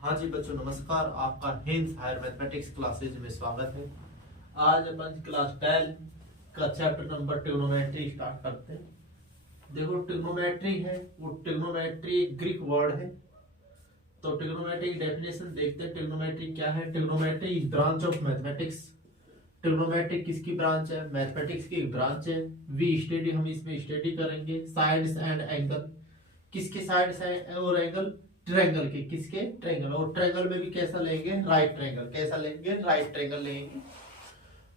हाँ जी बच्चों, नमस्कार। आपका हिंस हायर मैथमेटिक्स क्लासेज में स्वागत है। आज अपन क्लास 10 का चैप्टर नंबर ट्रिग्नोमेट्री स्टार्ट करते हैं। देखो, ट्रिग्नोमेट्री है वो ट्रिग्नोमेट्री एक ग्रीक वर्ड है। तो ट्रिग्नोमेट्री की डेफिनेशन देखते हैं। ट्रिग्नोमेट्री क्या है? Trigonometry is branch of mathematics. Trigonometry किसकी ब्रांच है? मैथमेटिक्स की ब्रांच है। वी स्टडी, हम इसमें स्टडी करेंगे साइड्स एंड एंगल। किसके साइड्स है और एंगल? ट्रायंगल के। किसके? ट्रायंगल। और ट्रायंगल में भी कैसा लेंगे? Right triangle. कैसा लेंगे? राइट ट्रायंगल लेंगे।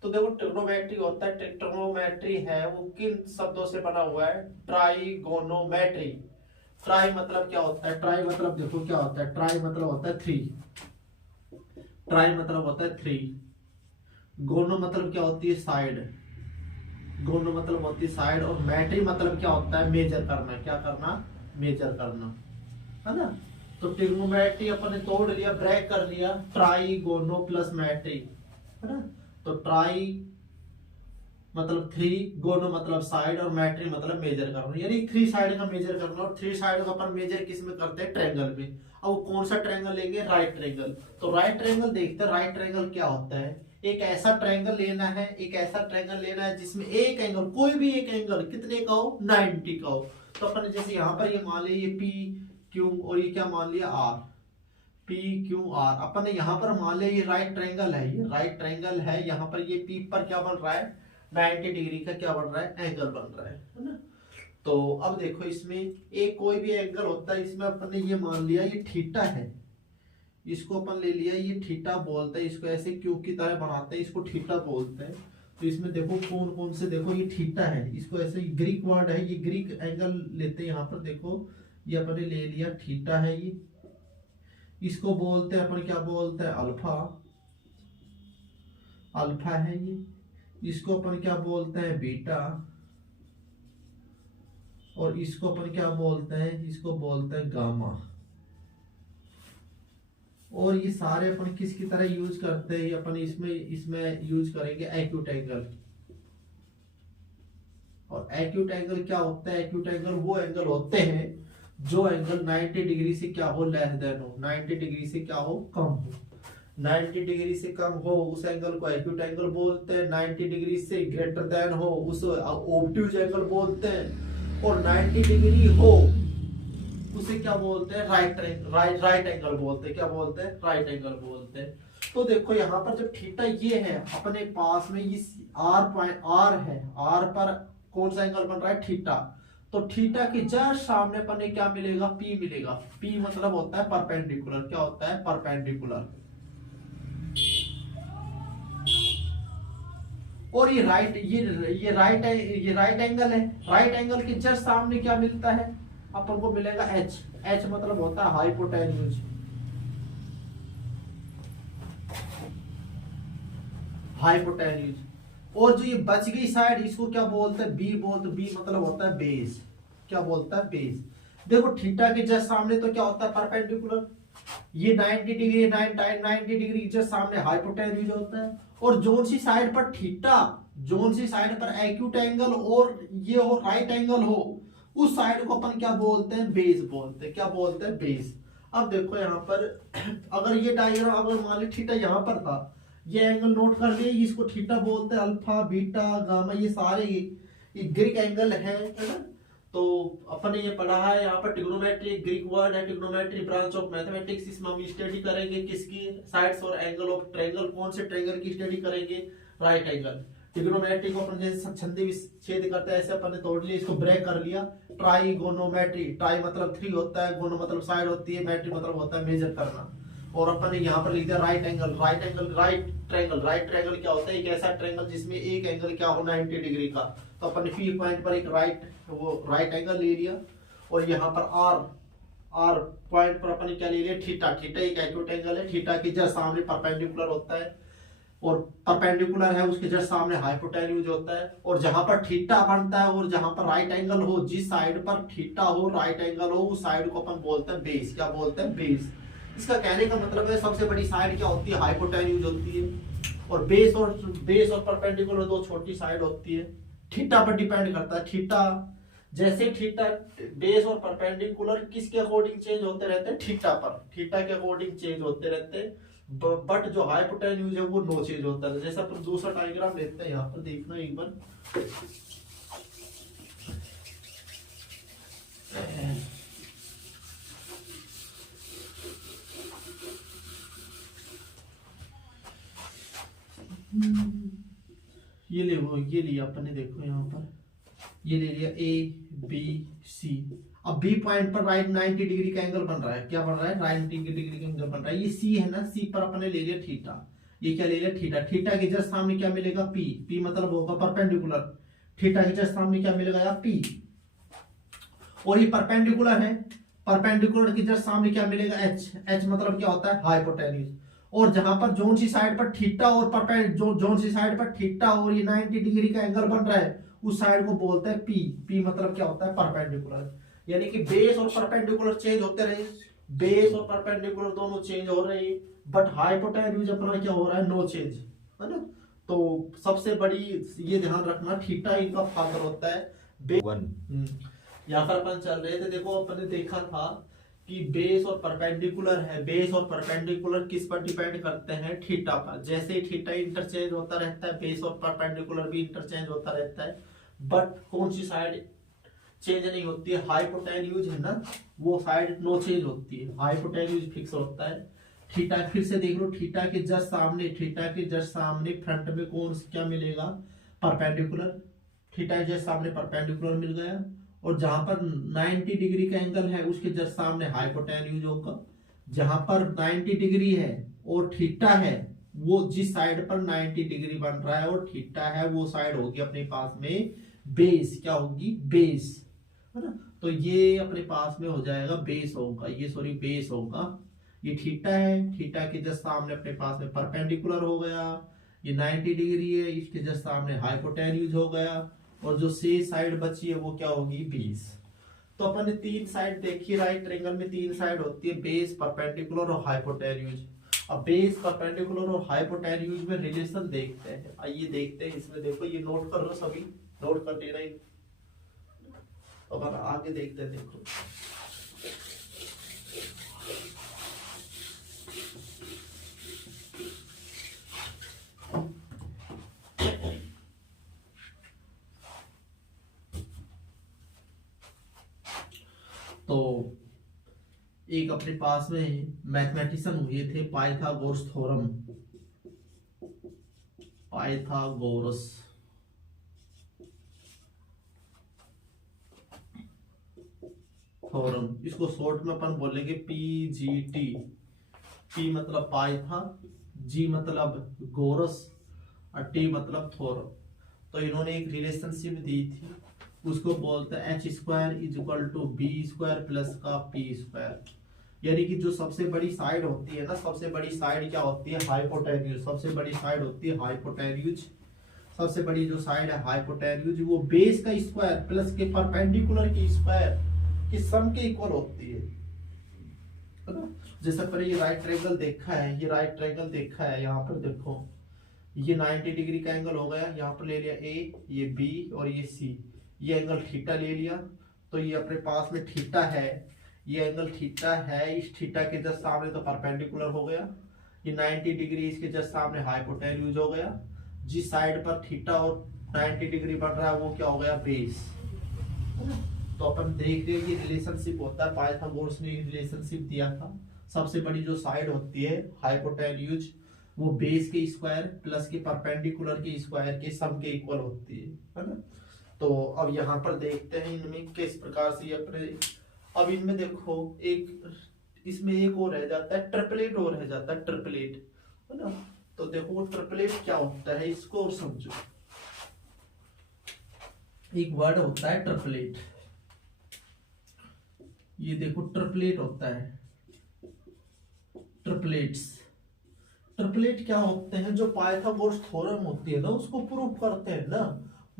तो देखो, ट्रिग्नोमेट्री होता है, ट्रिग्नोमेट्री है वो किन शब्दों से बना हुआ है? ट्राइगोनोमेट्री। ट्राई मतलब क्या होता है? ट्राई मतलब देखो क्या होता है? ट्राई मतलब होता है थ्री। ट्राई मतलब होता है थ्री। गोनो मतलब क्या होती है? साइड। गोनो मतलब होती है साइड। और मैट्री मतलब क्या होता है? मेजर करना। क्या करना? मेजर करना, है ना। तो ट्रिग्नोमेट्री अपन ने तोड़ लिया, ब्रेक कर लिया। ट्राइगोनो प्लस मैट्री, है ना। तो ट्राई मतलब थ्री, गोनो मतलब साइड, और मैट्री मतलब मेजर करना, यानी थ्री साइड का मेजर करना। और थ्री साइड का अपन मेजर किस में करते हैं? ट्रायंगल में। अब वो कौन सा ट्रायंगल लेंगे? Right triangle. तो राइट ट्रायंगल देखते हैं। राइट ट्रायंगल क्या होता है? एक ऐसा ट्रायंगल लेना है, एक ऐसा ट्रायंगल लेना है जिसमें एक एंगल, कोई भी एक एंगल कितने का हो? 90 का हो। तो अपन जैसे यहाँ पर ये मान लिया, ये पी क्यू, और ये क्या मान लिया? आर। P Q R. अपन ने यहाँ पर मान लिया ये राइट ट्रायंगल है, ये राइट ट्रायंगल है। यहाँ पर ये पी पर क्या बन रहा है? 90 डिग्री का क्या बन रहा है? एंगल बन रहा है ना। तो अब देखो, इसमें एक कोई भी एंगल होता है, इसमें अपन ने ये मान लिया ये थीटा है। इसको अपन ले लिया, ये थीटा बोलते हैं। इसको ऐसे क्यू की तरह बनाते हैं, इसको थीटा बोलते हैं। तो इसमें देखो कौन कौन से, देखो ये थीटा है, इसको ऐसे ग्रीक वर्ड है, ये ग्रीक एंगल लेते हैं। यहाँ पर देखो, ये अपन ने ले लिया थीटा है ये। इसको बोलते हैं अपन, क्या बोलते हैं? अल्फा। अल्फा है ये। इसको अपन क्या बोलते हैं? बीटा। और इसको अपन क्या बोलते हैं? इसको बोलते हैं गामा। और ये सारे अपन किसकी तरह यूज करते हैं? अपन इसमें इसमें यूज करेंगे एक्यूट एंगल। और एक्यूट एंगल क्या होता है? एक्यूट एंगल वो एंगल होते हैं जो एंगल 90 डिग्री से क्या हो? लेस देन हो। 90 डिग्री से क्या हो? कम हो। 90 डिग्री से कम हो उस एंगल को एक्यूट एंगल बोलते हैं। 90 डिग्री से ग्रेटर देन हो उस ऑब्ट्यूज एंगल बोलते हैं। और 90 डिग्री हो उसे क्या बोलते हैं? राइट एंगल बोलते हैं। क्या बोलते हैं? राइट एंगल बोलते हैं। तो देखो यहाँ पर जब थीटा ये है अपने पास में, इस आर पॉइंट आर है, आर पर कौन सा एंगल बन रहा है? थीटा। तो थीटा के जस्ट सामने पर क्या मिलेगा? पी मिलेगा। पी मतलब होता है परपेंडिकुलर। क्या होता है? परपेंडिकुलर। और ये राइट, ये राइट एंगल है। राइट एंगल के जस्ट सामने क्या मिलता है? अपन को मिलेगा एच। एच मतलब होता है हाइपोटेन्यूज। हाइपोटेन्यूज। और जो ये बच गई साइड, इसको क्या बोलते हैं? बी बोलते। बी मतलब होता है बेस। क्या बोलता है? बेस। देखो थीटा के जस्ट सामने तो क्या होता है? परपेंडिकुलर। ये 90 डिग्री, 90 डिग्री जस्ट सामने हाइपोटेन्यूज होता है। और जोन सी साइड पर थीटा, जोन सी साइड पर एक्यूट एंगल और ये हो राइट एंगल हो, उस साइड को अपन क्या बोलते हैं? बेस बोलते हैं। क्या बोलते हैं? बेस। अब देखो यहाँ पर अगर ये डायग्राम, अगर मान ली थीटा यहाँ पर था, ये एंगल नोट कर लिए, इसको थीटा बोलते हैं। अल्फा, बीटा, गामा, ये सारे ये ग्रीक एंगल है ना। तो अपन ने ये पढ़ा है यहाँ पर ट्रिग्नोमेट्री ग्रीक वर्ड है। Trigonometry branch of mathematics. इसमें हम स्टडी करेंगे किसकी? साइड्स और एंगल ऑफ ट्रायंगल। कौन से ट्रायंगल की स्टडी करेंगे? Right angle. ट्रिग्नोमेट्री को अपन जैसे छंदे विच्छेद करते हैं, ऐसे अपन ने तोड़ लिया, इसको ब्रेक कर लिया। ट्राइगोनोमेट्री। ट्राई मतलब थ्री होता है, गोनो मतलब साइड होती है, मैट्री मतलब होता है मेजर करना। और अपन ने यहाँ पर लिख दिया right angle. Right angle, right triangle. Right triangle क्या होता है? एक ऐसा ट्रायंगल जिसमें एक एंगल क्या हो? 90 डिग्री का। तो अपन ने पी पॉइंट पर एक राइट एंगल ले लिया। और यहाँ पर आर पॉइंट पर अपन ने क्या ले लिया? थीटा। थीटा एक एक्यूट एंगल है। थीटा के जस्ट सामने परपेंडिकुलर होता है, और परपेंडिकुलर है उसके जस्ट सामने हाइपोटेन्यूज होता है। और जहां पर थीटा बनता है और जहां पर राइट एंगल हो, जिस साइड पर थीटा हो, राइट एंगल हो, उस साइड को अपन बोलते हैं बेस। क्या बोलते हैं? बेस। इसका कहने का मतलब है सबसे बड़ी साइड क्या होती है? हाइपोटेन्यूज होती है। और बेस और परपेंडिकुलर दो छोटी साइड होती है। थीटा पर डिपेंड करता है। थीटा जैसे थीटा बेस और परपेंडिकुलर किसके अकॉर्डिंग चेंज होते रहते हैं, थीटा पर, थीटा के अकॉर्डिंग चेंज होते रहते हैं, बट जो हाइपोटेन्यूज है वो नो चेंज होता है। जैसे अपन दूसरा डायग्राम लेते हैं, यहाँ पर देखना एक बार। ये ले वो ये लिया अपन ने, देखो यहाँ पर ये ले लिया ए बी सी। अब बी पॉइंट पर राइट 90 डिग्री का एंगल बन रहा है, क्या बन रहा है, राइट 90 डिग्री का एंगल बन रहा है। ये सी है ना, सी पर अपन ने ले लिया थीटा, ये क्या ले लिया थीटा। थीटा के जस्ट सामने क्या मिलेगा, पी, पी मतलब होगा परपेंडिकुलर, थीटा के जस्ट सामने क्या मिलेगा यार, पी। और ये परपेंडिकुलर है, परपेंडिकुलर के जस्ट सामने क्या मिलेगा, एच, एच मतलब क्या होता है, हाइपोटेन्यूज। और जहां पर जोन सी साइड पर थीटा और जोन सी साइड पर थीटा और ये 90 डिग्री का एंगल बन रहा है, उस साइड को बोलते हैं पी, पी मतलब क्या होता है, परपेंडिकुलर। यानी कि बेस और परपेंडिकुलर चेंज होते रहे, बेस और परपेंडिकुलर दोनों चेंज हो रहे हैं, बट हाइपोटेन्यूज अपना क्या हो रहा है, नो चेंज, है ना। तो सबसे बड़ी ये ध्यान रखना, थीटा इनका फादर होता है, यहाँ पर अपन चल रहे थे, देखो अपन ने देखा था कि बेस और परपेंडिकुलर है, बेस और परपेंडिकुलर किस पर डिपेंड करते हैं, थीटा पर। जैसे ही थीटा इंटरचेंज होता रहता है, बेस और परपेंडिकुलर भी इंटरचेंज होता रहता है, बट कौन सी साइड चेंज नहीं होती है, हाइपोटेन्यूज है ना, वो साइड नो चेंज होती है, हाइपोटेन्यूज फिक्स होता है। थीटा फिर से देख लो, थीटा के जस्ट सामने, थीटा के जस्ट सामने फ्रंट में कौन क्या मिलेगा, परपेंडिकुलर, थीटा के जस्ट सामने परपेंडिकुलर मिल गया। और जहां पर 90 डिग्री का एंगल है उसके जस्ट सामने हाइपोटेन्यूज होगा। जहां पर 90 डिग्री है और थीटा है, वो जिस साइड पर 90 डिग्री बन रहा है और थीटा है, वो साइड होगी अपने पास में बेस, क्या होगी, बेस, है ना। तो ये अपने पास में हो जाएगा बेस होगा, ये सॉरी बेस होगा। ये थीटा है, थीटा के जस्ट सामने अपने पास में परपेंडिकुलर हो गया, ये 90 डिग्री है, इसके जस्ट सामने हाइपोटेन्यूज हो गया, और जो सी साइड बची है वो क्या होगी, बेस। तो अपन ने तीन साइड देखी, राइट ट्रायंगल में तीन साइड होती है, बेस, परपेंडिकुलर और हाइपोटेन्यूज। अब बेस, परपेंडिकुलर और हाइपोटेन्यूज में रिलेशन देखते हैं, आइए देखते हैं। इसमें देखो ये नोट कर लो, सभी नोट कर लेना। अब अपन आगे देखते हैं, देखो तो एक अपने पास में मैथमेटिशियन हुए थे, पाइथागोरस थ्योरम, पाइथागोरस थ्योरम, इसको शॉर्ट में अपन बोलेंगे पीजीटी। पी मतलब पाइथा, जी मतलब गोरस और टी मतलब थ्योरम। तो इन्होंने एक रिलेशनशिप दी थी, उसको बोलते हैं H square is equal to B square plus का पी स्क्वायर। यानी कि जो सबसे बड़ी साइड होती है ना, सबसे बड़ी साइड क्या होती है, हाइपोटेन्यूज, सबसे बड़ी साइड होती है हाइपोटेन्यूज। सबसे बड़ी जो साइड है हाइपोटेन्यूज, वो बेस का स्क्वायर प्लस के परपेंडिकुलर की स्क्वायर की सम के इक्वल होती है ना। जैसे पर ये राइट ट्रायंगल देखा है, ये राइट ट्रायंगल देखा है, यहाँ पर देखो ये 90 डिग्री का एंगल हो गया, यहाँ पर ले लिया ए, ये बी और ये सी, ये एंगल थीटा ले लिया। तो ये अपने पास में थीटा है, ये एंगल थीटा है, इस थीटा के जस्ट सामने तो परपेंडिकुलर हो गया, ये 90 डिग्री इसके जस्ट सामने हाइपोटेन्यूज हो गया। जिस साइड पर थीटा और 90 डिग्री बन रहा है वो क्या हो गया, बेस। तो अपन देख रहे हैं ये रिलेशनशिप होता है, पाइथागोरस ने रिलेशनशिप दिया था। सबसे बड़ी जो साइड होती है हाइपोटेन्यूज, वो बेस के स्क्वायर प्लस के परपेंडिकुलर के स्क्वायर के सम के इक्वल होती है ना। तो अब यहाँ पर देखते हैं इनमें किस प्रकार से अपने, अब इनमें देखो एक, इसमें एक और रह जाता है, ट्रिपलेट और रह जाता है, ट्रिपलेट, है ना। तो देखो वो ट्रिपलेट क्या होता है, इसको और समझो। एक वर्ड होता है ट्रिपलेट, ये देखो ट्रिपलेट होता है, ट्रिपलेट्स। ट्रिपलेट क्या होते हैं, जो पाइथागोरस थ्योरम होती है ना उसको प्रूव करते हैं ना,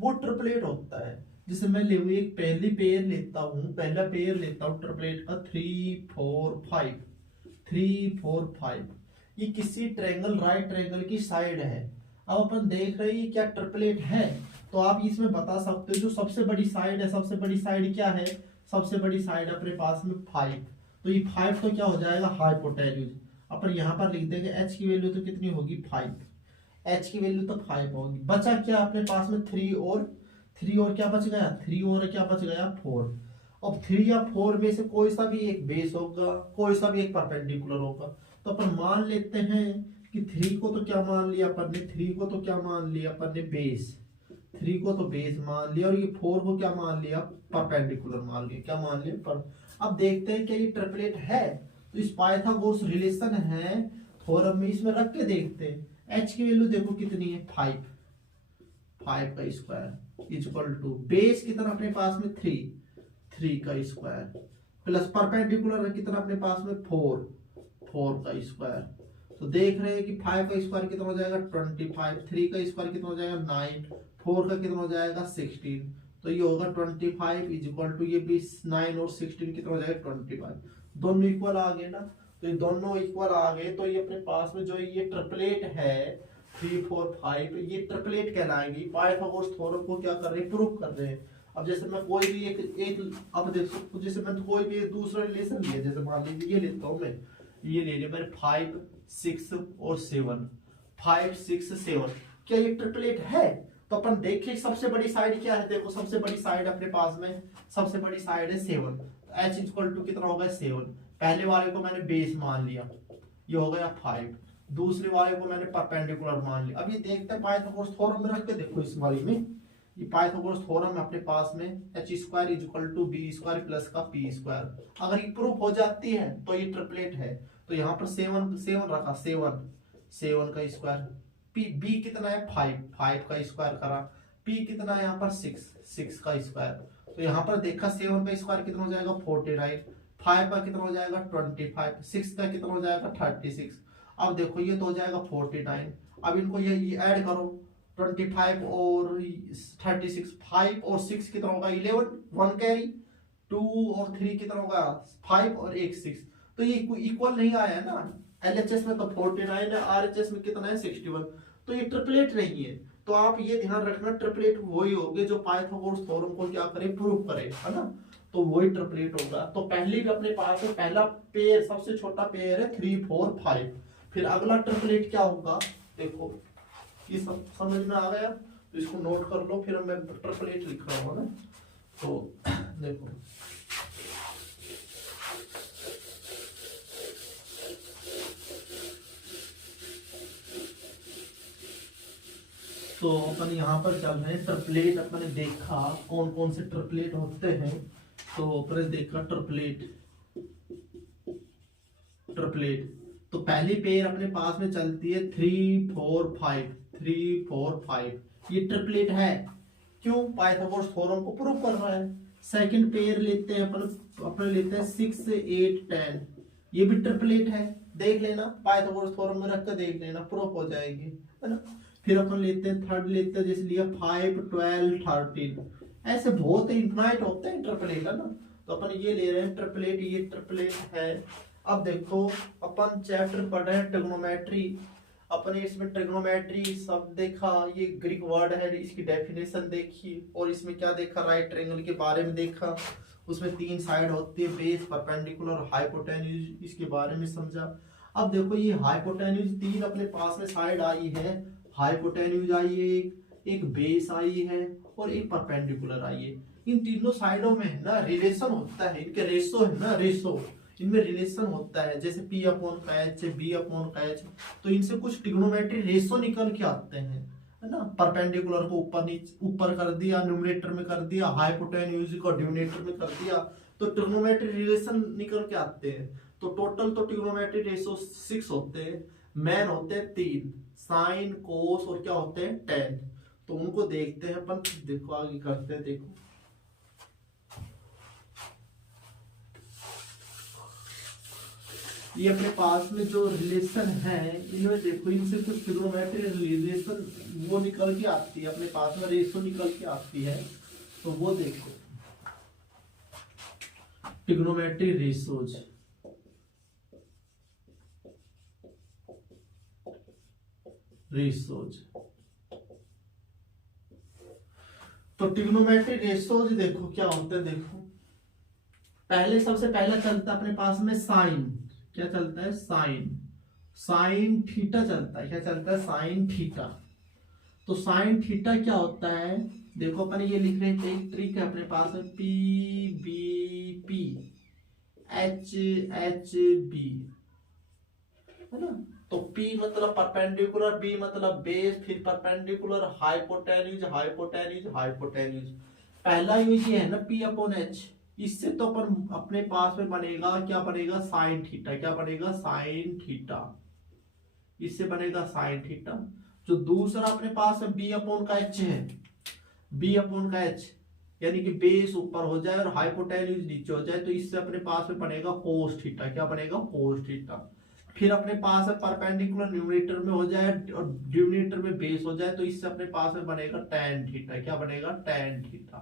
वो ट्रिपलेट होता है। जैसे मैं ले एक पहली पेयर लेता हूँ, पहला पेयर लेता हूँ ट्रिपलेट का 3 4 5, 3 4 5, ये किसी ट्रायंगल, राइट ट्रायंगल की साइड है। अब अपन देख रहे हैं क्या ट्रिपलेट है, तो आप इसमें बता सकते हो जो सबसे बड़ी साइड है, सबसे बड़ी साइड क्या है, सबसे बड़ी साइड अपने पास में 5। तो ये 5 तो क्या हो जाएगा हाइपोटेन्यूज। अपन यहाँ पर लिख देंगे एच की वैल्यू तो कितनी होगी 5, एच की वैल्यू तो 5 होगी। बचा क्या अपने पास में 3 और क्या बच गया 3 और क्या बच गया 4। अब 3 या 4 में से कोई सा भी एक बेस होगा, कोई सा भी एक परपेंडिकुलर होगा। तो अपन मान लेते हैं कि 3 को तो क्या मान लिया अपन ने, 3 को तो क्या मान लिया अपन ने बेस, 3 को तो बेस मान लिया, और ये 4 को क्या मान लिया परपेंडिकुलर मान लिया, क्या मान लिया पर। अब देखते हैं क्या ये ट्रिपलेट है। तो इस पाइथागोरस रिलेशन है थ्योरम में, इसमें रख के देखते हैं। एच की वैल्यू देखो कितनी है 5, 5 का स्क्वायर इक्वल टू बेस कितना अपने पास में 3, 3 का स्क्वायर प्लस परपेंडिकुलर कितना अपने पास में 4, 4 का स्क्वायर। तो देख रहे हैं कि 5 का स्क्वायर कितना हो जाएगा 25, 3 का स्क्वायर कितना हो जाएगा 9, 4 का कितना हो जाएगा 16। तो ये होगा 25 इज इक्वल टू ये भी 9 और 16 कितना हो जाएगा 25। दोनों इक्वल आ गए ना, तो ये दोनों इक्वल आ गए। तो ये अपने पास में जो ये ट्रिपलेट है 3 4 5 ये ट्रिपलेट कहलाएंगे। पाइथागोरस थ्योरम को क्या कर रहे हैं प्रूव कर रहे हैं। अब जैसे मैं कोई भी एक अब देखो जैसे मैं कोई भी दूसरा रिलेशन लिया, जैसे मान लीजिए ये लेता हूँ मैं, ये ले लिया मैंने 5 6 और 7, 5 6 7, क्या ये ट्रिपलेट है। तो अपन देखें सबसे बड़ी साइड क्या है, देखो सबसे बड़ी साइड अपने पास में सबसे बड़ी साइड है 7। एच इक्वल टू कितना होगा 7। पहले वाले को मैंने बेस मान लिया, ये हो गया 5। दूसरे वाले को मैंने परपेंडिकुलर मान लिया। अब ये देखते हैं पाइथागोरस थ्योरम में रख के देखो इस वाली में, ये पाइथागोरस थ्योरम अपने पास में H square is equal to B square plus का पी स्क्वायर। अगर ये प्रूफ हो जाती है तो ये ट्रिपलेट है। तो यहाँ पर 7 रखा, 7 का स्क्वायर, पी बी कितना है 5 का स्क्वायर करा, पी कितना है यहाँ पर 6 का स्क्वायर। तो यहाँ पर देखा 7 का स्क्वायर कितना हो जाएगा 49, 5 का कितना हो जाएगा 25, 6 का कितना हो जाएगा 36। अब देखो ये तो हो जाएगा 49। अब इनको ये ऐड करो 25 और 36, 5 और 6 कितना होगा 11, 1 कैरी, 2 और 3 कितना होगा 5 और 1 6। तो ये इक्वल नहीं आया ना, एलएचएस में तो 49 है, आरएचएस में कितना है 61। तो ये ट्रिपलेट नहीं है। तो आप ये ध्यान रखना ट्रिपलेट वही होंगे जो पाइथागोरस थ्योरम को क्या करे प्रूव करे, है ना। तो वही ट्रिपलेट होगा। तो पहले भी अपने पास है पहला पेयर, सबसे छोटा पेयर है 3 4 5। फिर अगला ट्रिपलेट क्या होगा देखो, ये सब समझ में आ गया तो इसको नोट कर लो, फिर मैं ट्रिपलेट लिख रहा हूँ ना। तो देखो तो अपन यहाँ पर चल रहे हैं ट्रिपलेट। अपन ने देखा कौन कौन से ट्रिपलेट होते हैं। तो अपन ने देखा ट्रिपलेट, तो पहली पेयर अपने पास में चलती है 3 4 5, 3 4 5। ये ट्रिपलेट है, क्यों पाइथागोरस थ्योरम को प्रूव कर रहा है। सेकंड पेयर लेते हैं अपन लेते हैं 6 8 10, ये भी ट्रिपलेट है। देख लेना पाइथागोरस थ्योरम में रख कर देख लेना, प्रूफ हो जाएगी, है ना। फिर अपन लेते हैं थर्ड लेते हैं, जैसे लिया 5 12 13। ऐसे बहुत इनफाइनाइट होते हैं ट्रिपलेट, है ना। तो अपन ये ले रहे हैं ट्रिपलेट, ये ट्रिपलेट है। अब देखो अपन चैप्टर पढ़ रहे हैं ट्रिग्नोमेट्री। अपने इसमें ट्रिग्नोमेट्री सब देखा, ये ग्रीक वर्ड है, इसकी डेफिनेशन देखी, और इसमें क्या देखा राइट ट्रायंगल के बारे में देखा। उसमें 3 साइड होती है, बेस परपेंडिकुलर हाइपोटेन्यूज, इसके बारे में समझा। अब देखो ये हाइपोटेन्यूज 3 अपने पास में साइड आई है, हाइपोटेन्यूज आई है एक बेस आई है और एक परपेंडिकुलर आई है। इन तीनों साइडों में है ना रिलेशन होता है, इनके रेशो है ना, रेशो इनमें रिलेशन होता है, जैसे P अपॉन का H, B अपॉन का H। तो इनसे कुछ ट्रिग्नोमेट्री रेशो निकल के आते हैं, है ना। परपेंडिकुलर को ऊपर कर दिया, न्यूमरेटर में कर दिया, हाइपोटेन्यूज को डिनोमिनेटर में कर दिया, तो ट्रिग्नोमेट्री रिलेशन निकल के आते हैं। तो टोटल तो ट्रिग्नोमेट्री रेशो 6 होते हैं, मेन होते हैं 3, साइन कोस और क्या होते हैं टेन। तो उनको देखते हैं अपन, देखो आगे करते हैं। देखो ये अपने पास में जो रिलेशन है इनमें देखो, इनसे कुछ ट्रिग्नोमेट्री रिलेशन वो निकल के आती है, अपने पास में रेशो निकल के आती है। तो वो देखो ट्रिग्नोमेट्री रेशोज, तो ट्रिग्नोमेट्री रेशोज देखो क्या होते हैं। देखो पहले सबसे पहला चलता है अपने पास में साइन। क्या चलता है? साइन। साइन थीटा चलता है। क्या चलता है? Sine theta. तो साइन थीटा क्या होता है? देखो अपन ये लिख रहे थे, एक ट्रिक है अपने पास में, P B P H H B, है ना। तो P मतलब परपेंडिकुलर, B मतलब बेस, फिर परपेंडिकुलर, हाइपोटेन्यूज हाइपोटेन्यूज हाइपोटेन्यूज। पहला यूज ये है ना P अपॉन H। इससे तो अपन अपने पास में बनेगा, क्या बनेगा? Sine theta. क्या बनेगा? Sine theta. इससे बनेगा साइन थीटा। जो दूसरा अपने पास में B अपॉन का H है, B अपॉन का H, यानी कि बेस ऊपर हो जाए और हाइपोटेन्यूज नीचे हो जाए, तो इससे अपने पास में बनेगा कोस थीटा। क्या बनेगा? Cos theta. फिर अपने पास में परपेंडिकुलर न्यूमरेटर में हो जाए और डिनोमिनेटर में बेस हो जाए, तो इससे अपने पास में बनेगा tan थीटा। क्या बनेगा? tan theta.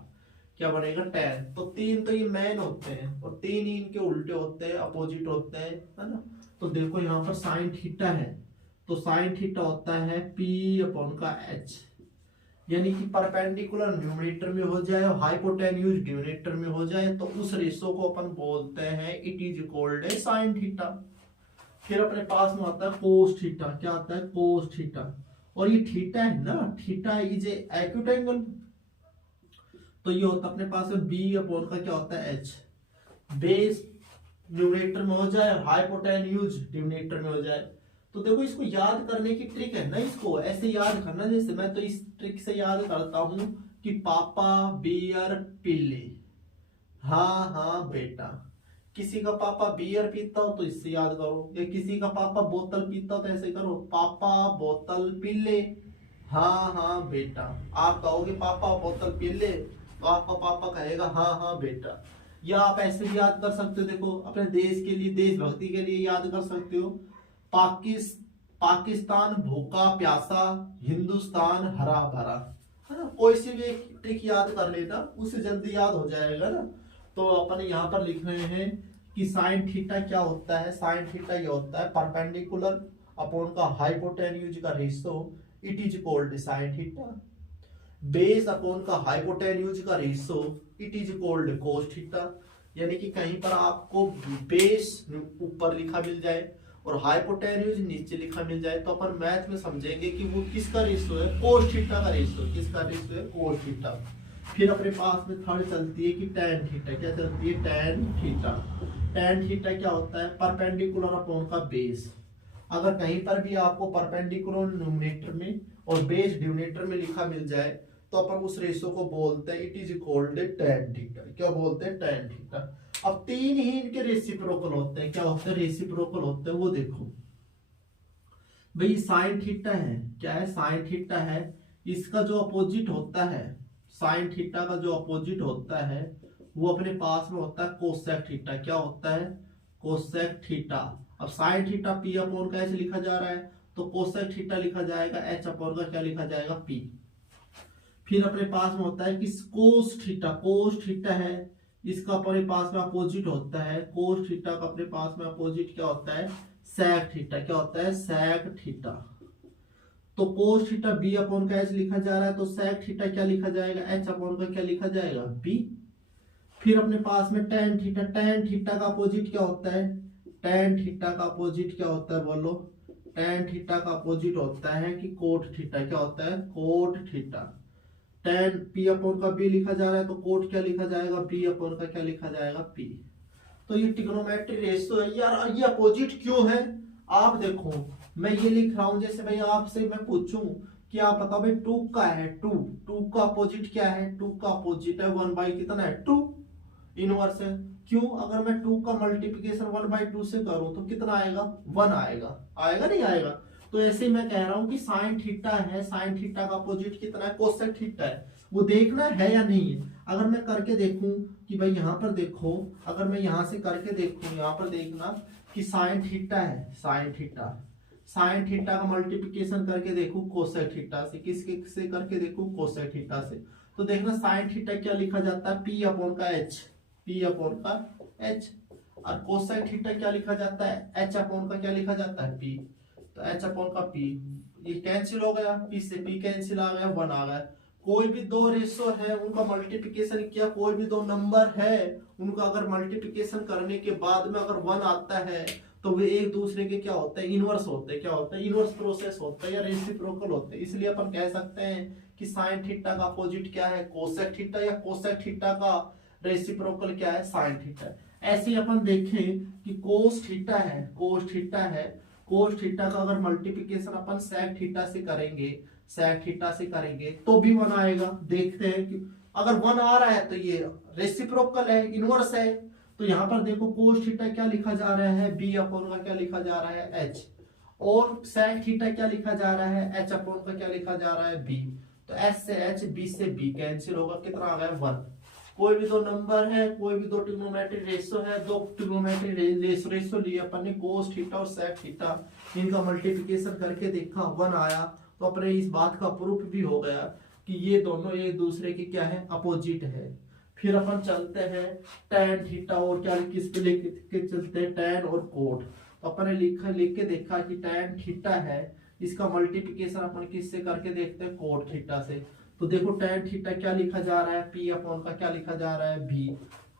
क्या बनेगा? tan। तो तीन तो ये मेन होते हैं और तीन ही इनके उल्टे होते हैं, अपोजिट होते हैं, है ना। तो देखो यहाँ पर साइन थीटा है, तो साइन थीटा होता है P अपॉन का H, यानी कि परपेंडिकुलर न्यूमरेटर में हो जाए और हाइपोटेन्यूज डिनोमिनेटर में हो जाए, तो उस रेशो को अपन बोलते हैं it is called a sine theta. फिर अपने पास में आता है कोस थीटा। क्या आता है? Cos theta. और ये थीटा है ना, theta is a acute angle. तो ये होता है अपने पास में बी अपॉन का क्या होता है? एच। बेस न्यूमरेटर में हो जाए, हाइपोटेन्यूज डिनोमिनेटर में हो जाए। तो देखो इसको याद करने की ट्रिक है ना, इसको ऐसे याद करना। जैसे मैं तो इस ट्रिक से याद करता हूं कि पापा बियर पिल्ली, हाँ हाँ बेटा। किसी का पापा बियर पीता हो तो इससे याद करो, या किसी का पापा बोतल पीता हो तो ऐसे करो, पापा बोतल पी ले, हाँ हाँ बेटा। आप कहोगे पापा बोतल पी ले, तो आपका पापा कहेगा हाँ हाँ बेटा। या आप ऐसे भी याद कर सकते हो, देखो अपने देश के लिए, देशभक्ति के लिए याद कर सकते हो, पाकिस्तान भूखा प्यासा, हिंदुस्तान हरा भरा, है ना। कोई सी भी एक ट्रिक याद कर लेना, उससे जल्दी याद हो जाएगा ना। तो अपन यहाँ पर लिख रहे हैं कि साइन थीटा क्या होता है? साइन थीटा ये होता है परपेंडिकुलर अपॉन का हाइपोटेन्यूज का ratio, it is called sine theta. Base upon का हाइपोटेन्यूज का ratio, it is called cos theta. यानी कि कहीं पर आपको बेस ऊपर लिखा मिल जाए और हाइपोटेन्यूज नीचे लिखा मिल जाए, तो अपन मैथ में समझेंगे कि वो किसका रेशो है? कोस थीटा का रेशो। किसका रेशो है? Cos theta. फिर अपने पास में थर्ड चलती है कि tan थीटा। क्या चलती है? tan theta. tan थीटा क्या होता है? परपेंडिकुलर अपॉन का बेस। अगर कहीं पर भी आपको परपेंडिकुलर न्यूमरेटर में और बेस डिनोमिनेटर में लिखा मिल जाए, तो अपन उस रेशो को बोलते हैं it is equal to tan theta. क्या बोलते हैं? tan theta. अब तीन ही इनके रेसिप्रोकल होते हैं। क्या होते हैं? रेसिप्रोकल होते हैं। वो देखो भाई, साइन थीटा है। क्या है? साइन थीटा है। इसका जो अपोजिट होता है, साइन थीटा का जो अपोजिट होता है, वो अपने पास में होता है कोसेक थीटा। क्या होता है? Cosec theta. अब साइन थीटा पी अपॉन का एच लिखा जा रहा है, तो कोसेक थीटा लिखा जाएगा एच अपॉन का क्या लिखा जाएगा? पी। फिर अपने पास में होता है कि कोस थीटा। कोस थीटा है, इसका अपने पास में अपोजिट होता है, कोस थीटा का अपने पास में अपोजिट क्या होता है? Sec theta. क्या होता है? Sec theta. तो कोस थीटा बी अपॉन का एच लिखा जा रहा है, तो सेक थीटा क्या लिखा जाएगा? एच अपॉन का क्या लिखा जाएगा? बी। फिर अपने पास में tan थीटा। tan थीटा का अपोजिट क्या होता है? tan थीटा का अपोजिट क्या होता है? बोलो। tan थीटा का अपोजिट होता है कि कोट थीटा। क्या होता है? Cot theta. tan p upon का b लिखा जा रहा है, तो कोट क्या लिखा जाएगा? b अपॉन का क्या लिखा जाएगा? p। तो ये ट्रिग्नोमेट्री रेशियो है यार। ये अपोजिट क्यों है? आप देखो, मैं ये लिख रहा हूं, जैसे भाई आपसे मैं पूछूं कि आप बताओ भाई 2 का है, 2 का अपोजिट क्या है? 2 का अपोजिट है 1 बाई कितना है? 2 इनवर्स है। क्यों? अगर मैं 2 का मल्टीप्लिकेशन 1 बाई 2 से करूं तो कितना आएगा? 1 आएगा। आएगा नहीं आएगा? तो ऐसे ही मैं कह रहा हूं कि साइन थीटा है, साइन थीटा का अपोजिट कितना है? कोसेक थीटा है। वो देखना है या नहीं है। अगर मैं करके देखूं कि भाई यहाँ पर देखो, अगर मैं यहाँ से करके देखूं, यहाँ पर देखना कि साइन थीटा है, साइन थीटा, साइन थीटा का मल्टीप्लिकेशन करके देखूं कोसेक थीटा से, किसके से करके देखूं? कोसेक थीटा से। तो देखना साइन थीटा क्या लिखा जाता है? पी अपॉन का एच। पी अपॉन का एच। और कोसेक थीटा क्या लिखा जाता है? एच अपॉन का क्या लिखा जाता है? पी। तो एच अपॉन का पी, ये कैंसिल हो गया, पी से पी कैंसिल आ गया, 1 आ गया। कोई भी दो रेशो है उनका मल्टीप्लिकेशन किया, कोई भी दो नंबर है उनका अगर मल्टीप्लिकेशन करने के बाद में अगर 1 आता है तो वे एक दूसरे के क्या होते हैं, इनवर्स होते हैं। क्या होता है, इनवर्स प्रोसेस होता है या रेसिप्रोकल होते हैं। इसलिए अपन कह सकते हैं कि साइन थीटा का अपोजिट क्या है, कोसेक थीटा, या कोसेक थीटा का रेसिप्रोकल क्या है, साइन थीटा। ऐसे ही अपन देखें कि कोस थीटा है, कोस थीटा है, कोस थीटा का अगर मल्टीप्लिकेशन अपन सेक थीटा से करेंगे, सेक थीटा से करेंगे तो भी 1 आएगा। देखते हैं कि अगर 1 आ रहा है तो ये रेसिप्रोकल है, इनवर्स है। तो यहाँ पर देखो कोस थीटा क्या लिखा जा रहा है, बी अपॉन का क्या लिखा जा रहा है, एच, और सेक थीटा क्या लिखा जा रहा है, एच अपॉन का क्या लिखा जा रहा है, बी। तो एच से एच, बी से बी कैंसिल होगा, कितना आ गया, 1। कोई भी दो नंबर है, कोई भी दो ट्रिग्नोमेट्रिक रेशियो है, दो ट्रिग्नोमेट्रिक रेशियो लिए अपन ने, कोस थीटा और सेक थीटा, इनका मल्टीप्लिकेशन करके देखा 1 आया। तो अपने इस बात का प्रूफ भी हो गया कि ये दोनों एक दूसरे के क्या है, अपोजिट है। फिर अपन चलते हैं tan थीटा, और क्या किस पे लेके चलते हैं, tan और कोट। तो अपन ने लिख के देखा कि tan थीटा है, इसका मल्टीप्लिकेशन अपन किससे करके देखते हैं, कोट थीटा से। तो देखो tan थीटा क्या लिखा जा रहा है, p अपॉन का क्या लिखा जा रहा है, b।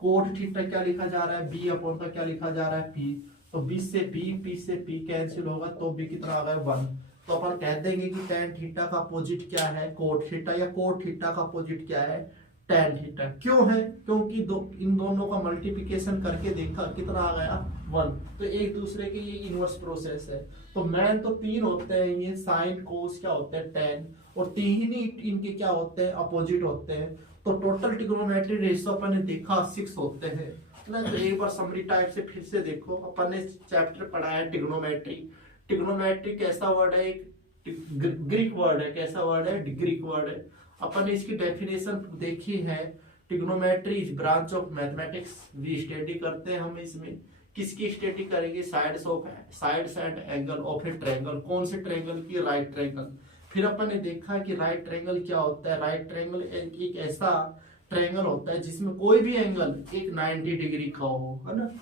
कोट थीटा क्या लिखा जा रहा है, b अपॉन का क्या लिखा जा रहा है, p। तो b से b, p से p कैंसिल होगा, तो b कितना आ गया, 1। तो अपन कह देंगे कि tan थीटा का अपोजिट क्या है, कोट थीटा, या कोट थीटा का अपोजिट क्या है, tan थीटा। क्यों है, क्योंकि इन दोनों का मल्टीप्लिकेशन करके देखा, कितना आ गया, 1। तो एक दूसरे के ये इनवर्स प्रोसेस है। तो मैन तो 3 होते हैं, ये साइन कोस क्या होते हैं, tan, और 3 ही इनके क्या होते हैं, अपोजिट होते हैं। तो टोटल ट्रिग्नोमेट्रिक रेशियो अपन ने देखा 6 होते हैं। तो एक बार समरी टाइप से फिर से देखो, अपन ने चैप्टर पढ़ा है ट्रिग्नोमेट्री। ट्रिग्नोमेट्री कैसा वर्ड है, एक ग्रीक वर्ड है। कैसा वर्ड है, ग्रीक वर्ड है। अपन ने इसकी डेफिनेशन देखी है, trigonometry is branch of mathematics. भी स्टडी करते हैं हम इसमें, किसकी स्टडी करेंगे, sides and angle of A triangle. कौन से ट्रायंगल की, राइट ट्रायंगल। फिर अपन ने देखा कि राइट ट्रायंगल क्या होता है। राइट ट्रायंगल एक ऐसा ट्रायंगल होता है जिसमें कोई भी एंगल एक 90 डिग्री का हो, है ना।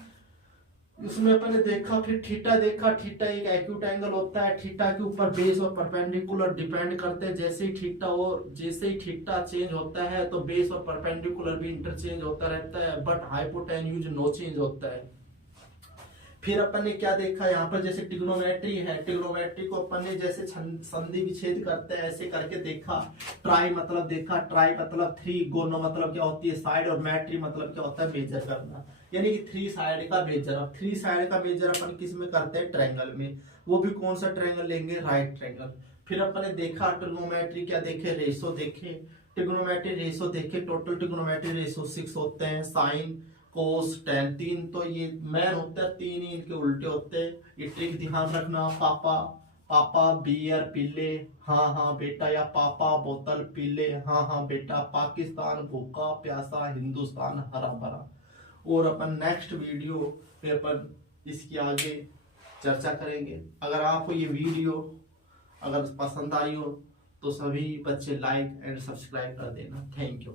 इसमें अपन ने देखा, फिर थीटा देखा। थीटा एक एक्यूट एंगल होता है, थीटा के ऊपर बेस और परपेंडिकुलर डिपेंड करते हैं। जैसे ही थीटा चेंज होता है तो बेस और परपेंडिकुलर भी इंटरचेंज होता रहता है, बट हाइपोटेन्यूज नो चेंज होता है। फिर अपन ने क्या देखा, यहाँ पर जैसे ट्रिग्नोमेट्री है, ट्रिग्नोमेट्री को अपन ने जैसे संधि विच्छेद करते हैं ऐसे करके देखा। ट्राई मतलब देखा, ट्राई मतलब 3, गोनो मतलब क्या होती है, साइड, और मैट्री मतलब क्या होता है, मेजर करना, यानी कि 3 साइड का मेजर। अब 3 साइड का मेजर अपन किस में करते हैं, ट्रायंगल में। वो भी कौन सा ट्रायंगल लेंगे, राइट ट्रायंगल। फिर अपन ने देखा ट्रिग्नोमेट्री क्या देखे, रेशो देखे, ट्रिग्नोमेट्री रेशो देखे। टोटल ट्रिग्नोमेट्री रेशो 6 होते हैं, साइन कोस tan। 3 तो ये मैन होता है, 3 ही इनके उल्टे होते हैं। ये ट्रिक ध्यान रखना, पापा बियर पीले, हाँ हाँ बेटा, या पापा बोतल पीले, हाँ हाँ बेटा। पाकिस्तान भूखा प्यासा, हिंदुस्तान हरा भरा। और अपन नेक्स्ट वीडियो पे अपन इसकी आगे चर्चा करेंगे। अगर आपको ये वीडियो अगर पसंद आई हो तो सभी बच्चे लाइक एंड सब्सक्राइब कर देना। Thank you.